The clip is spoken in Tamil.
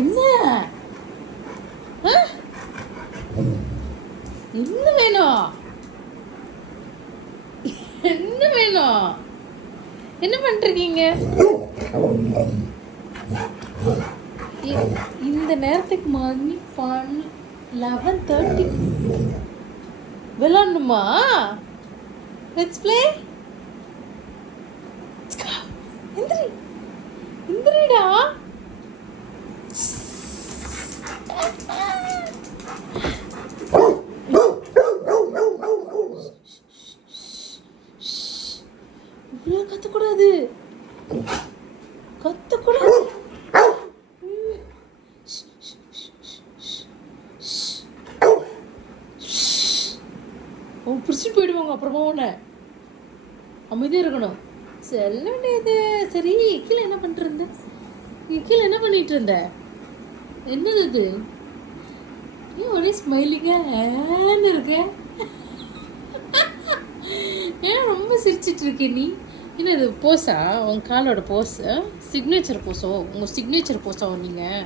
என்ன என்ன வேணும்? என்ன வேணும்? என்ன பண்ணிருக்கீங்க இந்த நேரத்துக்கு? மணி 11:30. விளாடணுமா? Let's play. இந்திரி இந்திரிடா. இவ்வளோ கத்தக்கூடாது, கத்தக்கூடாது. அவன் பிடிச்சிட்டு போயிடுவாங்க அப்புறமா. உன்னை அமைதியாக இருக்கணும். செல்ல வேண்டியது. சரி, கீழே என்ன பண்ணிட்டு இருந்த? கீழே என்ன பண்ணிட்டு இருந்த? என்னது இது? ஏன் ஒரே ஸ்மைலிங்காக இருக்க? ஏன் ரொம்ப சிரிச்சிட்டு இருக்க நீ? என்ன இது போஸா? உன் காலோட போஸ் சிக்னேச்சர் போஸோ? உங்கள் சிக்னேச்சர் போஸோ நீங்கள்?